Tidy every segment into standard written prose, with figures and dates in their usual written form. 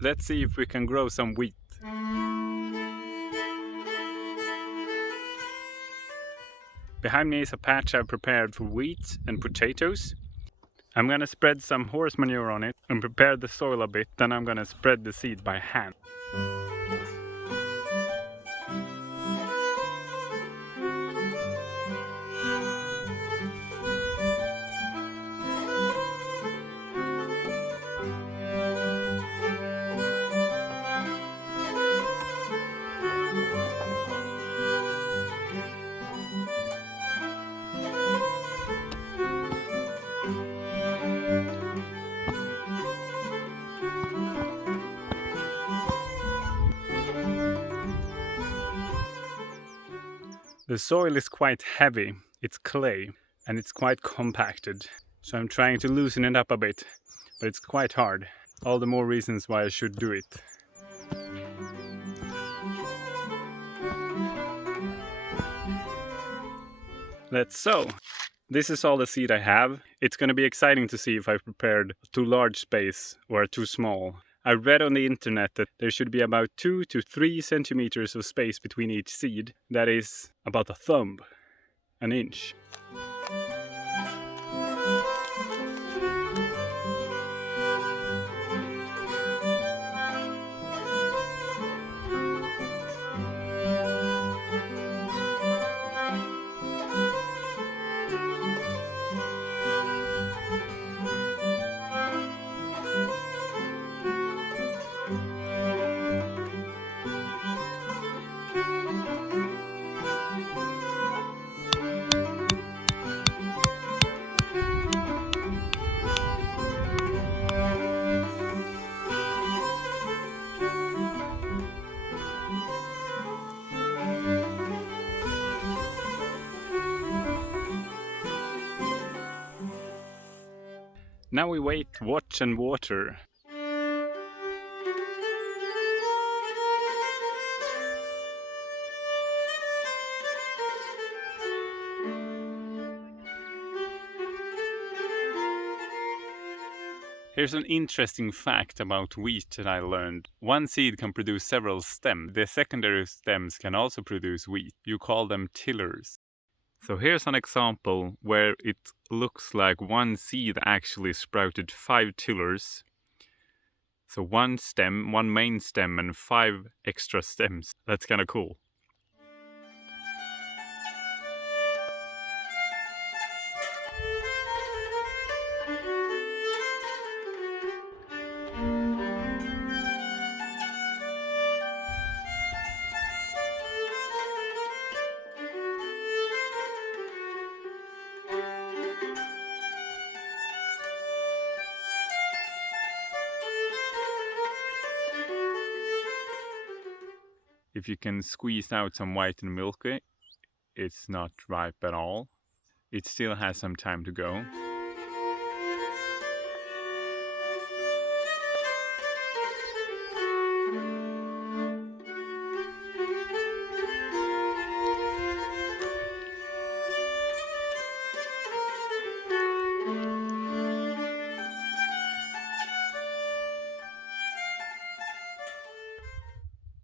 Let's see if we can grow some wheat. Behind me is a patch I've prepared for wheat and potatoes. I'm gonna spread some horse manure on it and prepare the soil a bit, then I'm gonna spread the seed by hand. The soil is quite heavy, it's clay, and it's quite compacted. So I'm trying to loosen it up a bit, but it's quite hard. All the more reasons why I should do it. Let's sow. This is all the seed I have. It's going to be exciting to see if I've prepared a too large space or a too small. I read on the internet that there should be about 2 to 3 centimeters of space between each seed. That is about a thumb, an inch. Now we wait, watch and water. Here's an interesting fact about wheat that I learned. One seed can produce several stems. The secondary stems can also produce wheat. You call them tillers. So here's an example where it looks like one seed actually sprouted 5 tillers. So one stem, one main stem, and 5 extra stems. That's kind of cool. If you can squeeze out some white and milky, it's not ripe at all. It still has some time to go.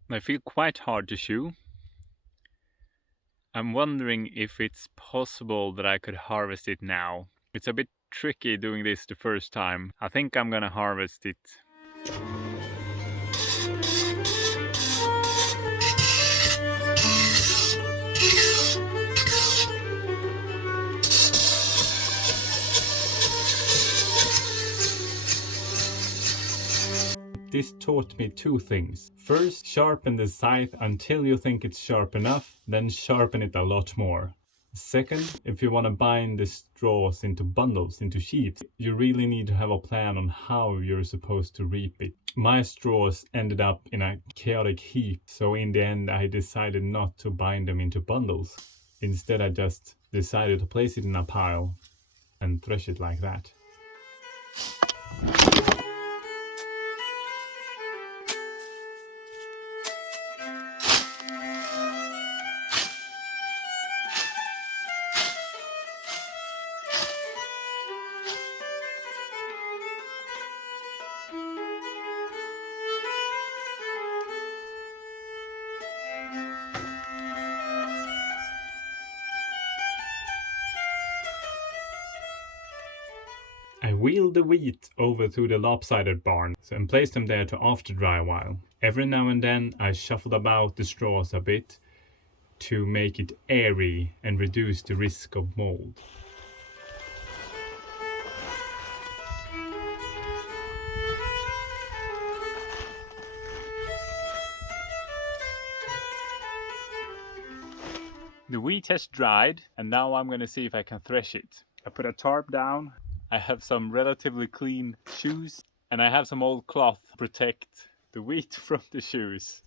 They feel quite hard to chew. I'm wondering if it's possible that I could harvest it now. It's a bit tricky doing this the first time. I think I'm gonna harvest it. This taught me 2 things. First, sharpen the scythe until you think it's sharp enough, then sharpen it a lot more. Second, if you want to bind the straws into bundles, into sheaves, you really need to have a plan on how you're supposed to reap it. My straws ended up in a chaotic heap, so in the end I decided not to bind them into bundles. Instead I just decided to place it in a pile and thresh it like that. wheel the wheat over to the lopsided barn and place them there to after dry a while. Every now and then I shuffled about the straws a bit to make it airy and reduce the risk of mold. The wheat has dried, and now I'm going to see if I can thresh it. I put a tarp down, I have some relatively clean shoes, and I have some old cloth to protect the wheat from the shoes.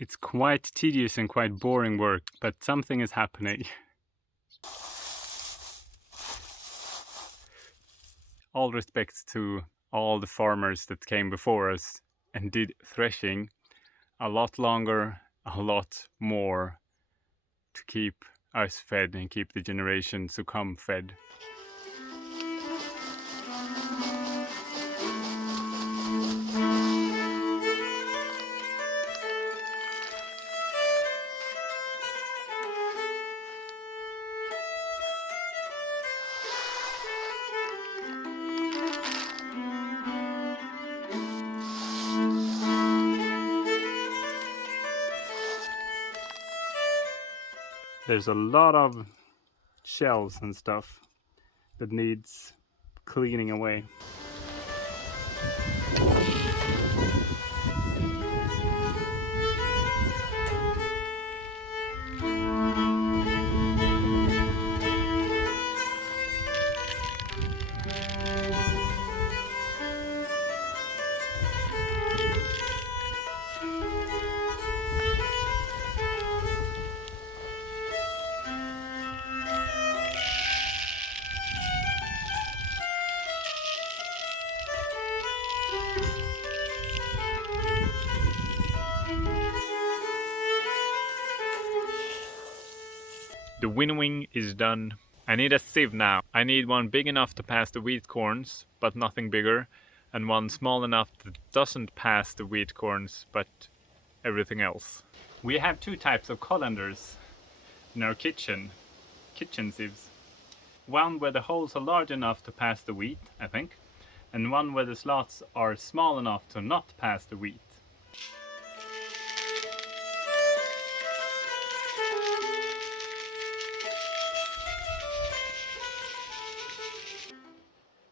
It's quite tedious and quite boring work, but something is happening. All respects to all the farmers that came before us and did threshing a lot longer, a lot more to keep us fed and keep the generations to come fed. There's a lot of shells and stuff that needs cleaning away. The winnowing is done. I need a sieve now. I need one big enough to pass the wheat corns, but nothing bigger, and one small enough that doesn't pass the wheat corns, but everything else. We have two types of colanders in our kitchen sieves. One where the holes are large enough to pass the wheat, I think, and one where the slots are small enough to not pass the wheat.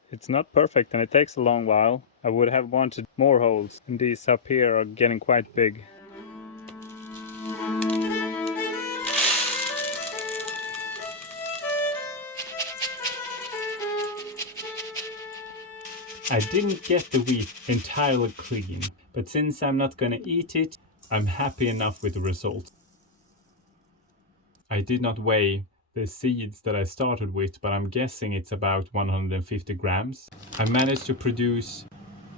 It's not perfect and it takes a long while. I would have wanted more holes, and these up here are getting quite big. I didn't get the wheat entirely clean, but since I'm not gonna eat it, I'm happy enough with the result. I did not weigh the seeds that I started with, but I'm guessing it's about 150 grams. I managed to produce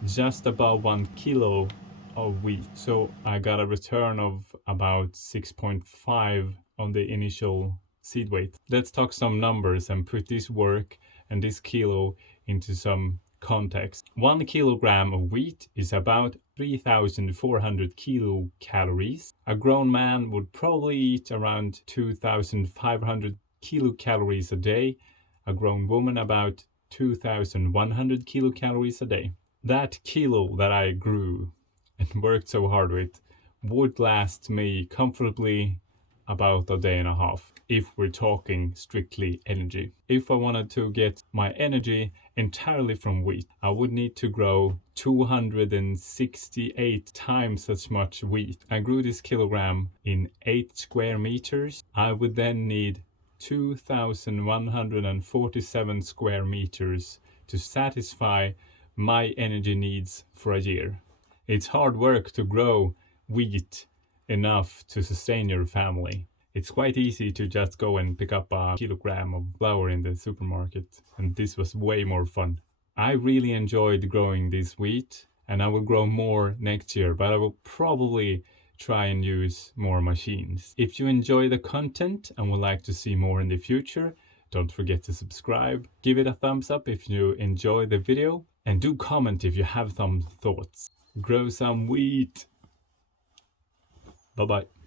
just above 1 kilo of wheat, so I got a return of about 6.5 on the initial seed weight. Let's talk some numbers and put this work and this kilo into some context. 1 kilogram of wheat is about 3,400 kilocalories. A grown man would probably eat around 2,500 kilocalories a day. A grown woman about 2,100 kilocalories a day. That kilo that I grew and worked so hard with would last me comfortably about a day and a half, if we're talking strictly energy. If I wanted to get my energy entirely from wheat, I would need to grow 268 times as much wheat. I grew this kilogram in 8 square meters. I would then need 2,147 square meters to satisfy my energy needs for a year. It's hard work to grow wheat enough to sustain your family. It's quite easy to just go and pick up a kilogram of flour in the supermarket, and this was way more fun. I really enjoyed growing this wheat, and I will grow more next year, but I will probably try and use more machines. If you enjoy the content and would like to see more in the future, don't forget to subscribe, give it a thumbs up if you enjoy the video, and do comment if you have some thoughts. Grow some wheat. Bye bye.